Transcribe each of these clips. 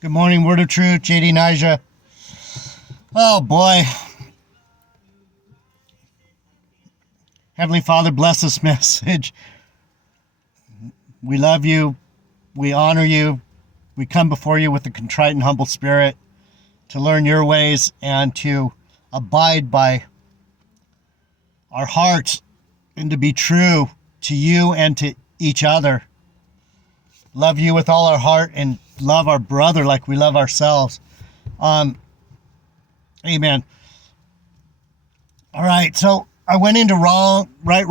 Good morning, Word of Truth, JD Nija. Oh boy. Heavenly Father, bless this message. We love you. We honor you. We come before you with a contrite and humble spirit to learn your ways and to abide by our hearts and to be true to you and to each other. Love you with all our heart and love our brother like we love ourselves. Amen. All right, so I went into wrong, right,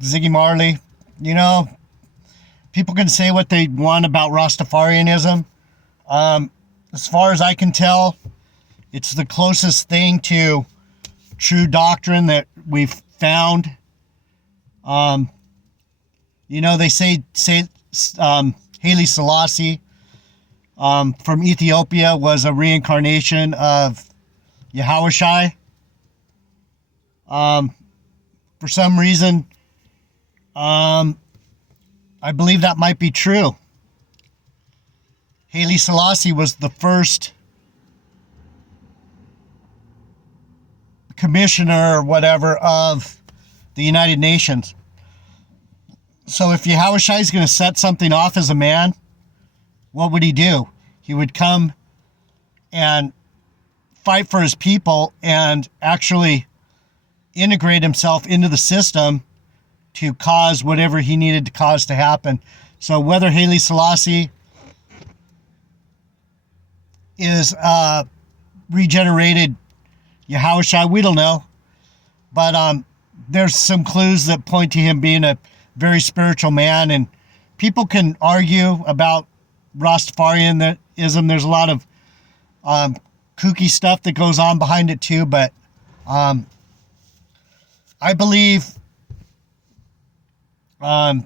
Ziggy Marley. You know, people can say what they want about Rastafarianism. As far as I can tell, it's the closest thing to true doctrine that we've found. You know, they say Haile Selassie from Ethiopia was a reincarnation of Yahushai. For some reason, I believe that might be true. Haile Selassie was the first commissioner or whatever of the United Nations. So if Yahushua is going to set something off as a man, what would he do? He would come and fight for his people and actually integrate himself into the system to cause whatever he needed to cause to happen. So whether Haile Selassie is regenerated Yahushua, we don't know. But there's some clues that point to him being a very spiritual man, and people can argue about Rastafarianism. There's a lot of kooky stuff that goes on behind it too, but I believe Ziggy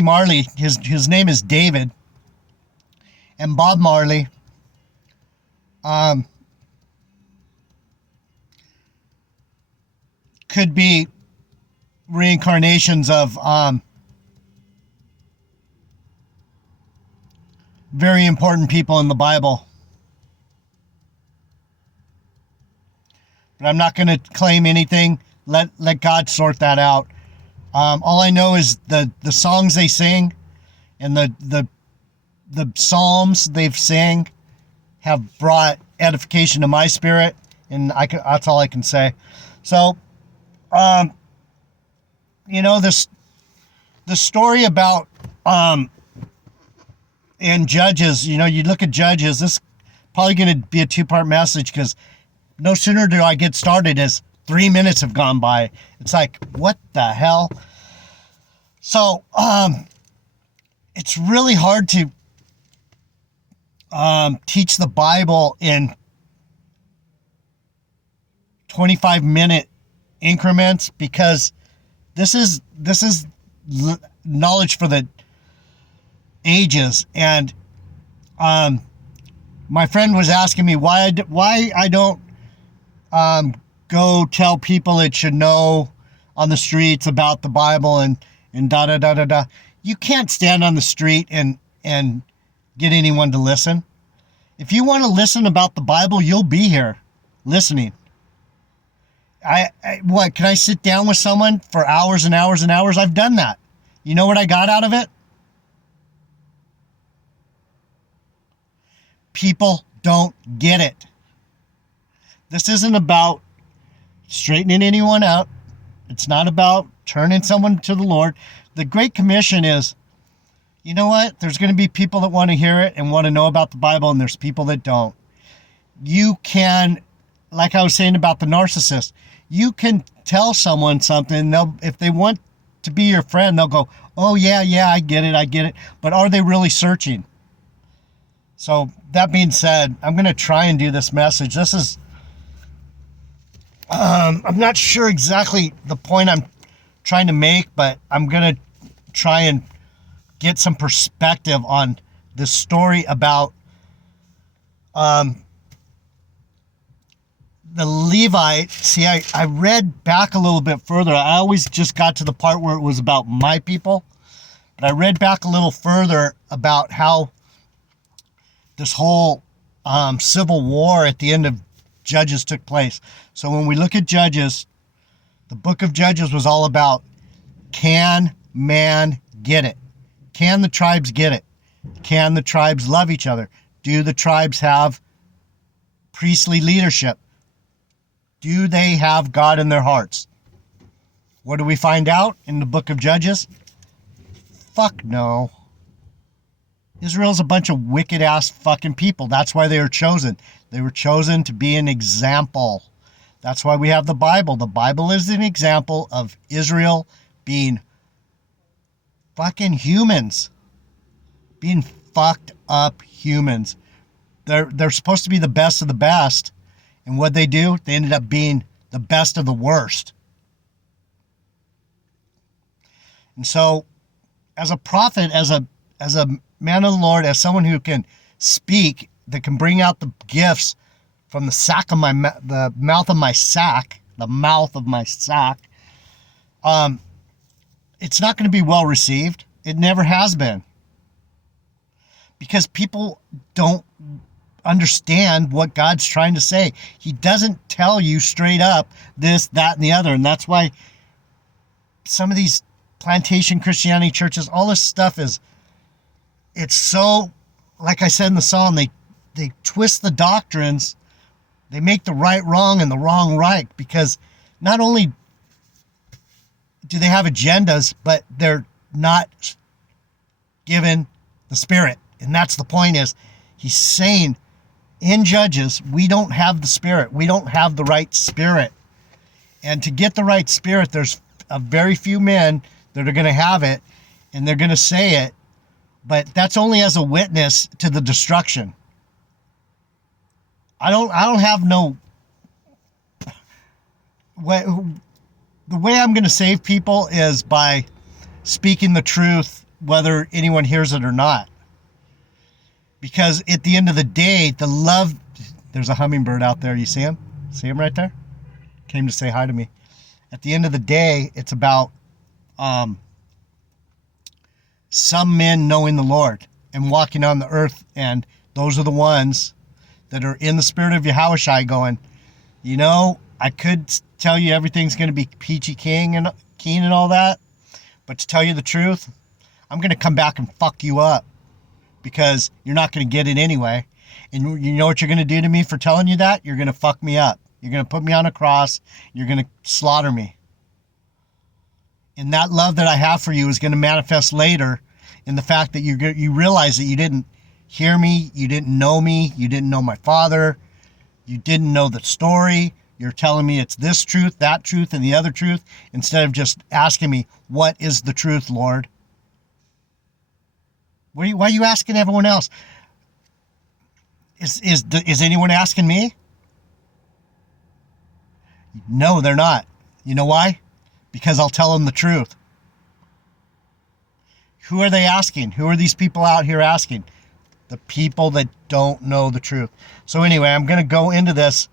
Marley, his name is David, and Bob Marley could be reincarnations of very important people in the Bible. But I'm not going to claim anything. Let God sort that out. All I know is the songs they sing and the psalms they've sang have brought edification to my spirit, and that's all I can say. So, you know, the story about and Judges, you know, you look at Judges, this is probably going to be a two-part message, because no sooner do I get started as 3 minutes have gone by. It's like, what the hell? So, it's really hard to teach the Bible in 25-minute increments, because this is knowledge for the ages. And my friend was asking me why I don't go tell people it should know on the streets about the Bible and da da da da da. You can't stand on the street and get anyone to listen. If you want to listen about the Bible, you'll be here listening. What, can I sit down with someone for hours and hours and hours? I've done that. You know what I got out of it? People don't get it. This isn't about straightening anyone out. It's not about turning someone to the Lord. The Great Commission is, you know what? There's going to be people that want to hear it and want to know about the Bible, and there's people that don't. You can, like I was saying about the narcissist, you can tell someone something. If they want to be your friend, they'll go, oh, yeah, I get it. But are they really searching? So that being said, I'm going to try and do this message. This is, I'm not sure exactly the point I'm trying to make, but I'm going to try and get some perspective on the story about the Levite. See, I read back a little bit further. I always just got to the part where it was about my people, but I read back a little further about how this whole civil war at the end of Judges took place. So when we look at Judges, the book of Judges was all about, can man get it? Can the tribes get it? Can the tribes love each other? Do the tribes have priestly leadership? Do they have God in their hearts? What do we find out in the book of Judges? Fuck no. Israel's a bunch of wicked ass fucking people. That's why they were chosen. They were chosen to be an example. That's why we have the Bible. The Bible is an example of Israel being fucking humans. Being fucked up humans. They're supposed to be the best of the best. And what they do, they ended up being the best of the worst. And so, as a prophet, as a man of the Lord, as someone who can speak, that can bring out the gifts from the sack of the mouth of my sack, it's not going to be well received. It never has been. Because people don't understand what God's trying to say. He doesn't tell you straight up this, that, and the other. And that's why some of these plantation Christianity churches, all this stuff it's so, like I said in the song, they twist the doctrines. They make the right wrong and the wrong right, because not only do they have agendas, but they're not given the Spirit. And that's the point, is he's saying in Judges, we don't have the Spirit. We don't have the right spirit. And to get the right spirit, there's a very few men that are going to have it, and they're going to say it, but that's only as a witness to the destruction. I don't have no way. The way I'm going to save people is by speaking the truth, whether anyone hears it or not. Because at the end of the day, the love, there's a hummingbird out there. You see him? See him right there? Came to say hi to me. At the end of the day, it's about some men knowing the Lord and walking on the earth. And those are the ones that are in the spirit of Yahushua going, you know, I could tell you everything's going to be peachy keen and all that. But to tell you the truth, I'm going to come back and fuck you up, because you're not going to get it anyway. And you know what you're going to do to me for telling you that? You're going to fuck me up. You're going to put me on a cross. You're going to slaughter me. And that love that I have for you is going to manifest later in the fact that you realize that you didn't hear me, you didn't know me, you didn't know my Father, you didn't know the story. You're telling me it's this truth, that truth, and the other truth, instead of just asking me, what is the truth, Lord? Why are you asking everyone else? Is anyone asking me? No, they're not. You know why? Because I'll tell them the truth. Who are they asking? Who are these people out here asking? The people that don't know the truth. So anyway, I'm going to go into this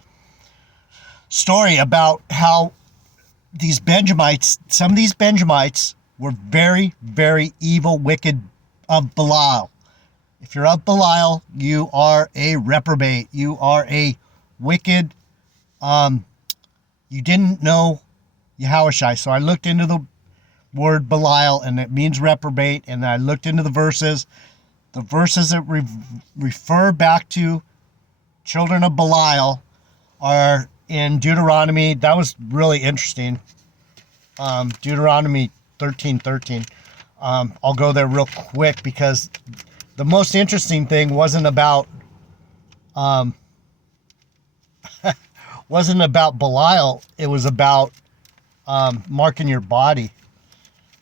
story about how these Benjamites, some of these Benjamites were very, very evil, wicked, of Belial. If you're of Belial, you are a reprobate. You are a wicked, you didn't know Yahushua. So I looked into the word Belial, and it means reprobate, and I looked into the verses. The verses that refer back to children of Belial are in Deuteronomy. That was really interesting. Deuteronomy 13:13. I'll go there real quick, because the most interesting thing wasn't about Belial. It was about marking your body.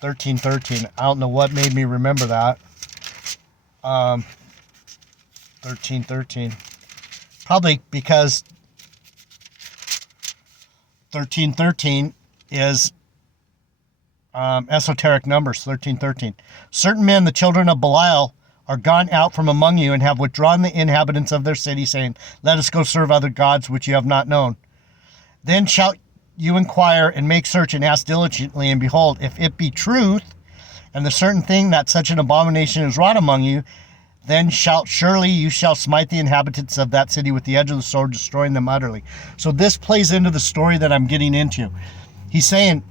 13:13. I don't know what made me remember that. 13:13. Probably because 13:13 is esoteric numbers. 13:13. Certain men, the children of Belial, are gone out from among you, and have withdrawn the inhabitants of their city, saying, let us go serve other gods which you have not known. Then shall you inquire and make search and ask diligently, and behold, if it be truth, and the certain thing that such an abomination is wrought among you, Then surely you shall smite the inhabitants of that city with the edge of the sword, destroying them utterly. So this plays into the story that I'm getting into. He's saying,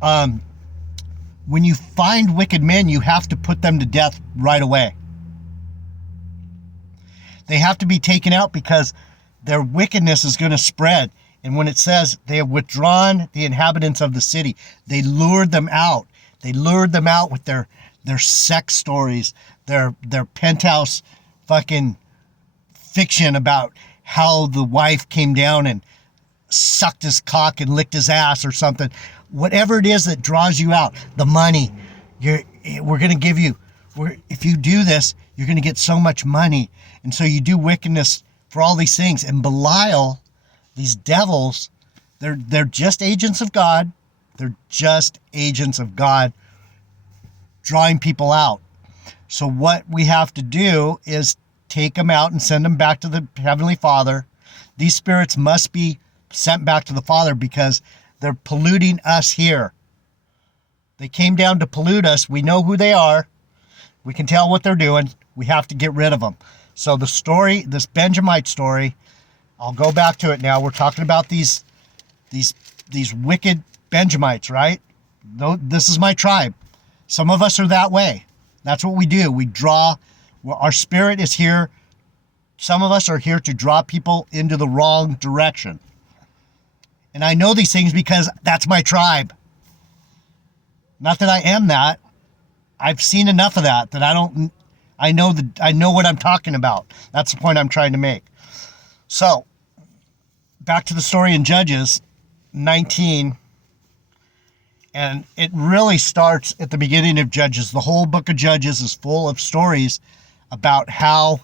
when you find wicked men, you have to put them to death right away. They have to be taken out because their wickedness is going to spread. And when it says they have withdrawn the inhabitants of the city, they lured them out. They lured them out with their sex stories, their penthouse fucking fiction about how the wife came down and sucked his cock and licked his ass or something. Whatever it is that draws you out, the money, we're going to give you, if you do this, you're going to get so much money. And so you do wickedness for all these things. And Belial, these devils, they're just agents of God. They're just agents of God drawing people out. So what we have to do is take them out and send them back to the Heavenly Father. These spirits must be sent back to the Father because they're polluting us here. They came down to pollute us. We know who they are. We can tell what they're doing. We have to get rid of them. So the story, this Benjamite story, I'll go back to it now. We're talking about these wicked Benjamites, right? This is my tribe. Some of us are that way. That's what we do. We draw. Our spirit is here. Some of us are here to draw people into the wrong direction. And I know these things because that's my tribe. Not that I am that. I've seen enough of that I know what I'm talking about. That's the point I'm trying to make. So, back to the story in Judges 19. And it really starts at the beginning of Judges. The whole book of Judges is full of stories about how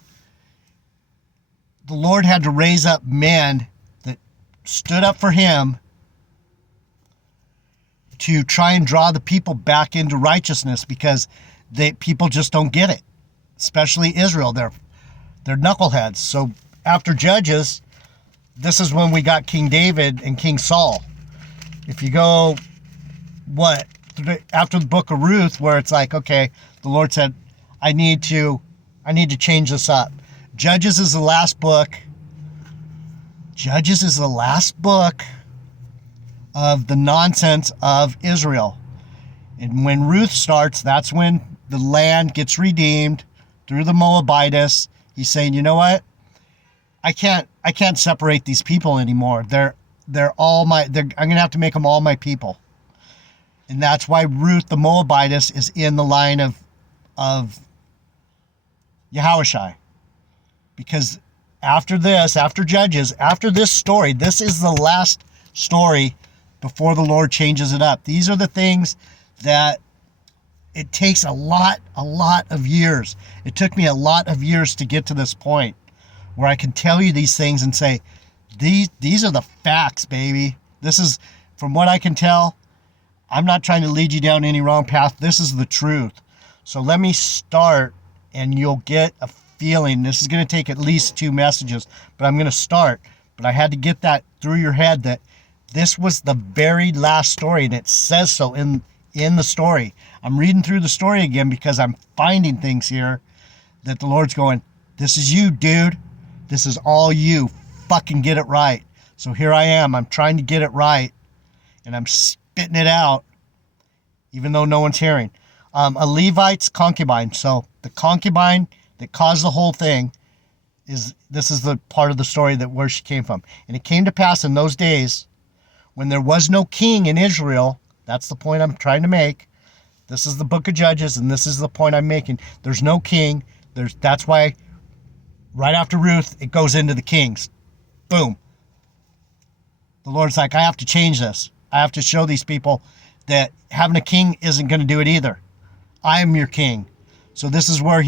the Lord had to raise up men that stood up for him to try and draw the people back into righteousness because people just don't get it, especially Israel. They're knuckleheads. So after Judges, this is when we got King David and King Saul. If you go, after the book of Ruth, where it's like, okay, the Lord said, I need to change this up. Judges is the last book. Judges is the last book of the nonsense of Israel. And when Ruth starts, that's when the land gets redeemed through the Moabites. He's saying, you know what? I can't separate these people anymore. I'm going to have to make them all my people. And that's why Ruth the Moabitess is in the line of Yahushai. Because after Judges, after this story, this is the last story before the Lord changes it up. These are the things that it takes a lot of years. It took me a lot of years to get to this point where I can tell you these things and say, these are the facts, baby. This is, from what I can tell, I'm not trying to lead you down any wrong path. This is the truth. So let me start and you'll get a feeling. This is going to take at least 2 messages, but I'm going to start. But I had to get that through your head that this was the very last story, and it says so in the story. I'm reading through the story again because I'm finding things here that the Lord's going, this is you, dude. This is all you. Fucking get it right. So here I am. I'm trying to get it right, and I'm spitting it out, even though no one's hearing. A Levite's concubine. So the concubine that caused the whole thing this is the part of the story that where she came from. And it came to pass in those days when there was no king in Israel. That's the point I'm trying to make. This is the book of Judges, and this is the point I'm making. There's no king. That's why right after Ruth, it goes into the kings. Boom. The Lord's like, I have to change this. I have to show these people that having a king isn't going to do it either. I am your king. So this is where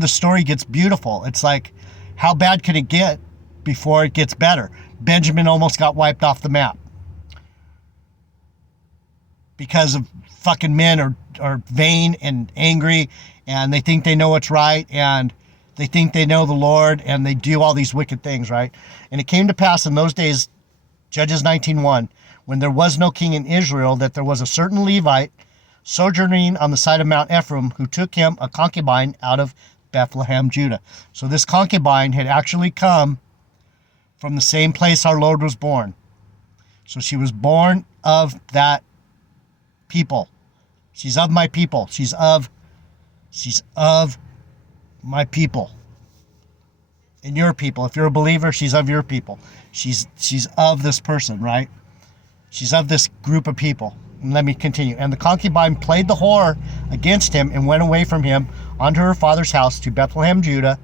the story gets beautiful. It's like, how bad could it get before it gets better? Benjamin almost got wiped off the map because of fucking men are vain and angry, and they think they know what's right, and they think they know the Lord, and they do all these wicked things, right? And it came to pass in those days, Judges 19:1, when there was no king in Israel, that there was a certain Levite sojourning on the side of Mount Ephraim, who took him a concubine out of Bethlehem, Judah. So this concubine had actually come from the same place our Lord was born. So she was born of that people. She's of my people. She's of my people. And your people. If you're a believer, she's of your people. She's of this person, right? She's of this group of people. And let me continue. And the concubine played the whore against him and went away from him unto her father's house to Bethlehem, Judah,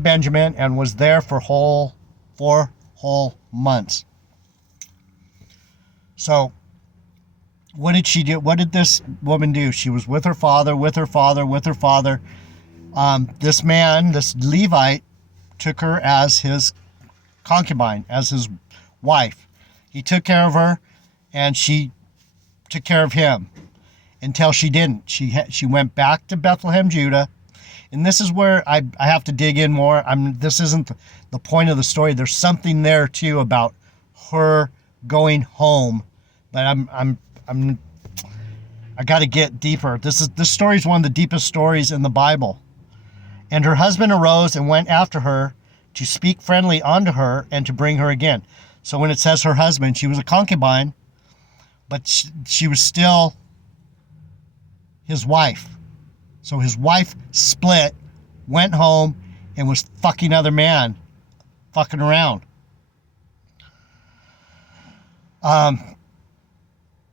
Benjamin, and was there for 4 whole months. So, what did she do? What did this woman do? She was with her father. This man, this Levite, took her as his concubine, as his wife. He took care of her, and she took care of him until she didn't. She went back to Bethlehem, Judah, and this is where I have to dig in more. This isn't the point of the story. There's something there too about her going home, but I got to get deeper. This story is one of the deepest stories in the Bible. And her husband arose and went after her to speak friendly unto her and to bring her again. So when it says her husband, she was a concubine, but she was still his wife. So his wife split, went home, and was fucking other man, fucking around.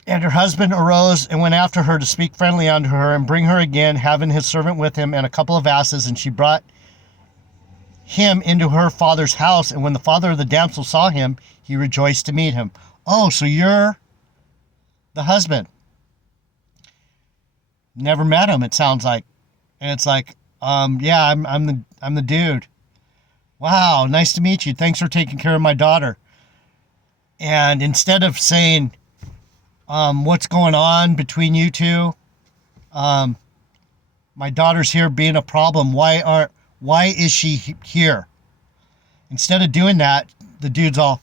And her husband arose and went after her to speak friendly unto her and bring her again, having his servant with him and a couple of asses. And she brought him into her father's house. And when the father of the damsel saw him, he rejoiced to meet him. Oh, so you're the husband. Never met him, it sounds like. And it's like, yeah, I'm the dude. Wow, nice to meet you. Thanks for taking care of my daughter. And instead of saying, what's going on between you two? My daughter's here being a problem. Why is she here? Instead of doing that, the dude's all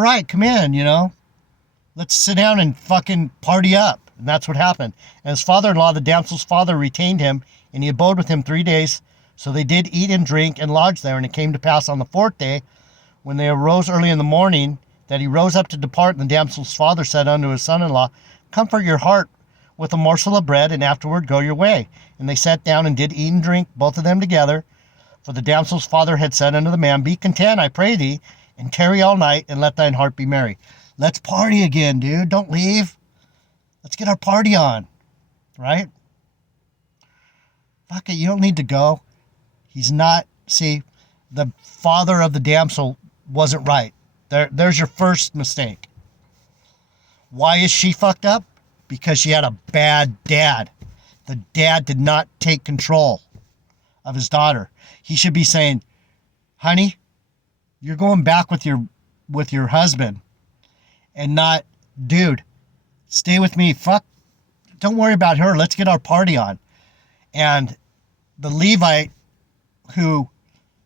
right, come in, let's sit down and fucking party up. And that's what happened. And his father-in-law, the damsel's father, retained him, and he abode with him 3 days. So they did eat and drink and lodge there. And it came to pass on the 4th day, when they arose early in the morning, that he rose up to depart. And the damsel's father said unto his son-in-law, comfort your heart with a morsel of bread, and afterward go your way. And they sat down and did eat and drink, both of them together. For the damsel's father had said unto the man, be content, I pray thee, and tarry all night, and let thine heart be merry. Let's party again, dude. Don't leave. Let's get our party on. Right? Fuck it, you don't need to go. He's not, see, the father of the damsel wasn't right. There's your first mistake. Why is she fucked up? Because she had a bad dad. The dad did not take control of his daughter. He should be saying, honey, you're going back with your husband, and not, dude, stay with me. Fuck, don't worry about her. Let's get our party on. And the Levite, who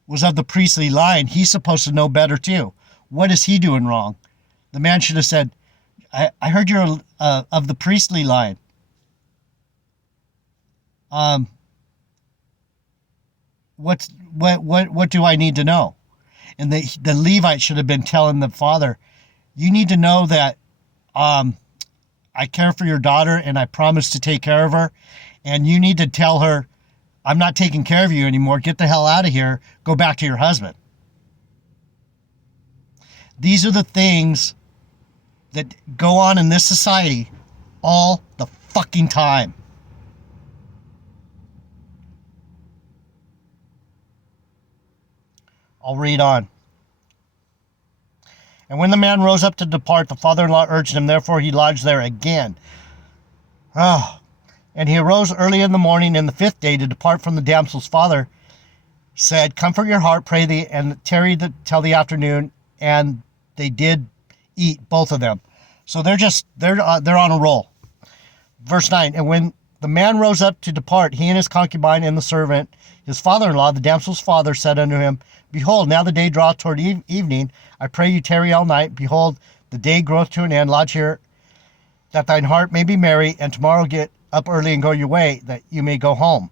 was of the priestly line, he's supposed to know better too. What is he doing wrong? The man should have said, I heard you're of the priestly line. What do I need to know? And the Levite should have been telling the father, you need to know that I care for your daughter and I promise to take care of her. And you need to tell her, I'm not taking care of you anymore. Get the hell out of here. Go back to your husband. These are the things that go on in this society all the fucking time. I'll read on. And when the man rose up to depart, the father-in-law urged him, therefore he lodged there again. And he arose early in the morning in the 5th day to depart from the damsel's father, said, comfort your heart, pray thee, and tarry till the afternoon. And they did eat, both of them. So they're on a roll. Verse 9, and when the man rose up to depart, he and his concubine and the servant, his father-in-law, the damsel's father, said unto him, behold, now the day draweth toward evening. I pray you tarry all night. Behold, the day groweth to an end. Lodge here that thine heart may be merry, and tomorrow get up early and go your way, that you may go home.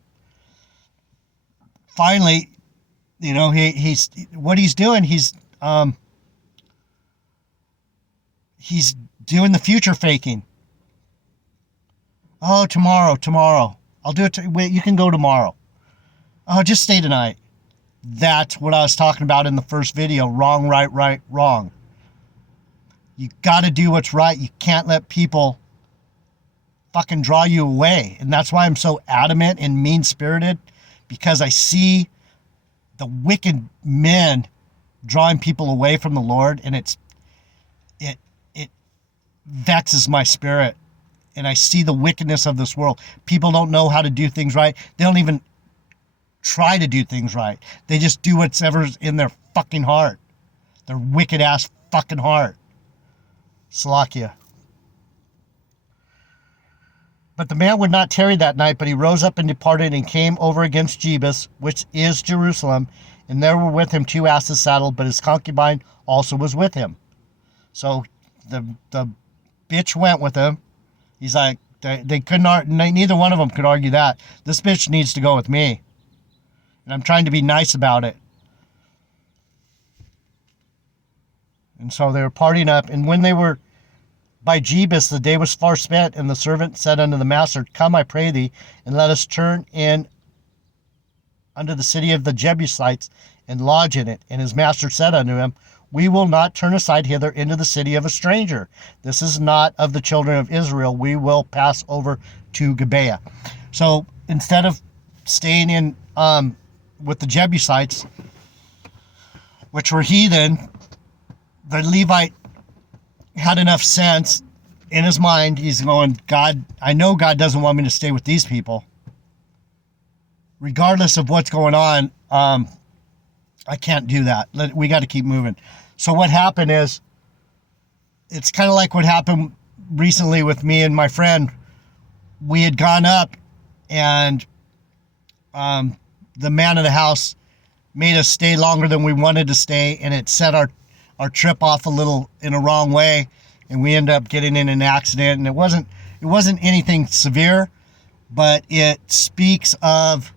Finally, he's what he's doing. He's doing the future faking. Oh, tomorrow. I'll do it. Wait, you can go tomorrow. Oh, just stay tonight. That's what I was talking about in the first video. Wrong, right, wrong. You got to do what's right. You can't let people fucking draw you away. And that's why I'm so adamant and mean-spirited, because I see the wicked men drawing people away from the Lord, and it vexes my spirit. And I see the wickedness of this world. People don't know how to do things right. They don't even try to do things right. They just do whatever's in their fucking heart. Their wicked ass fucking heart. Salakia. But the man would not tarry that night, but he rose up and departed and came over against Jebus, which is Jerusalem, and there were with him 2 asses saddled, but his concubine also was with him. So the bitch went with him. He's like, they couldn't, neither one of them could argue that. This bitch needs to go with me. And I'm trying to be nice about it. And so they were partying up, and when they were by Jebus, the day was far spent, and the servant said unto the master, Come, I pray thee, and let us turn in unto the city of the Jebusites, and lodge in it. And his master said unto him, We will not turn aside hither into the city of a stranger. This is not of the children of Israel. We will pass over to Gibeah. So instead of staying in with the Jebusites, which were heathen, the Levite had enough sense in his mind. He's going, God, I know God doesn't want me to stay with these people. Regardless of what's going on, I can't do that. We got to keep moving. So what happened is, it's kind of like what happened recently with me and my friend. We had gone up, and the man of the house made us stay longer than we wanted to stay, and it set our trip off a little in a wrong way, and we ended up getting in an accident. And it wasn't anything severe, but it speaks of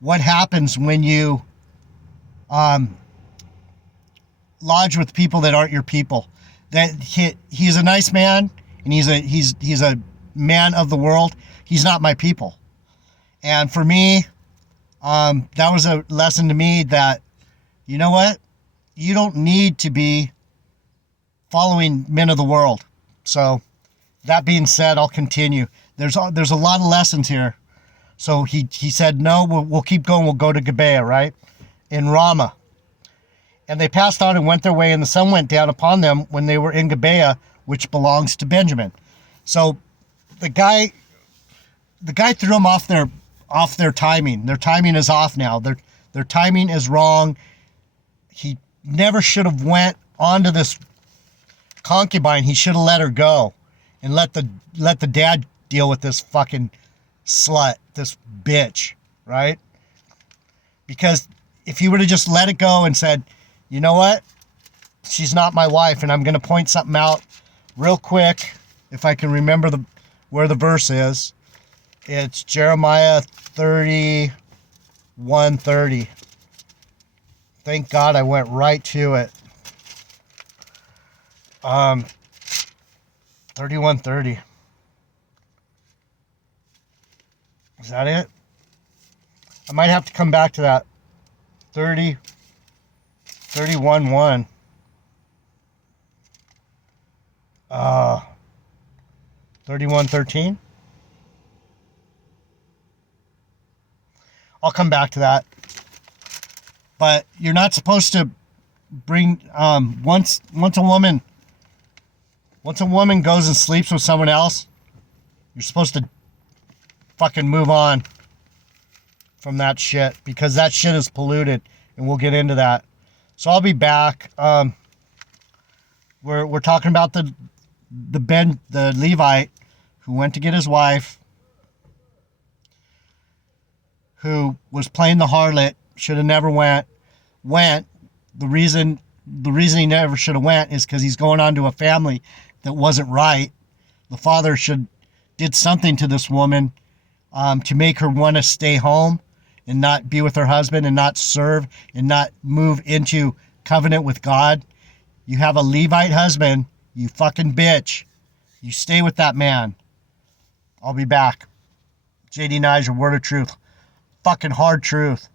what happens when you lodge with people that aren't your people. That he's a nice man, and he's a man of the world. He's not my people. And for me, that was a lesson to me that, you know what? You don't need to be following men of the world. So that being said, I'll continue. There's a lot of lessons here. So he said, no, we'll keep going. We'll go to Gibeah, right? In Ramah. And they passed on and went their way, and the sun went down upon them when they were in Gibeah, which belongs to Benjamin. So the guy threw them off their timing. Their timing is off now. Their timing is wrong. He never should have went onto this concubine. He should have let her go and let the dad deal with this fucking slut, this bitch, right? Because if he would have just let it go and said, you know what? She's not my wife, and I'm going to point something out real quick, if I can remember where the verse is. It's Jeremiah 31:30. Thank God I went right to it. 31:30. Is that it? I might have to come back to that. 31:1. 31:13. I'll come back to that. But you're not supposed to bring once a woman goes and sleeps with someone else, you're supposed to fucking move on from that shit, because that shit is polluted, and we'll get into that. So I'll be back. We're talking about the Levite who went to get his wife, who was playing the harlot, should have never went. The reason he never should have went is because he's going on to a family that wasn't right. the father did something to this woman to make her want to stay home and not be with her husband and not serve and not move into covenant with God. You have a Levite husband, you fucking bitch. You stay with that man. I'll be back. JD Niger, word of truth. Fucking hard truth.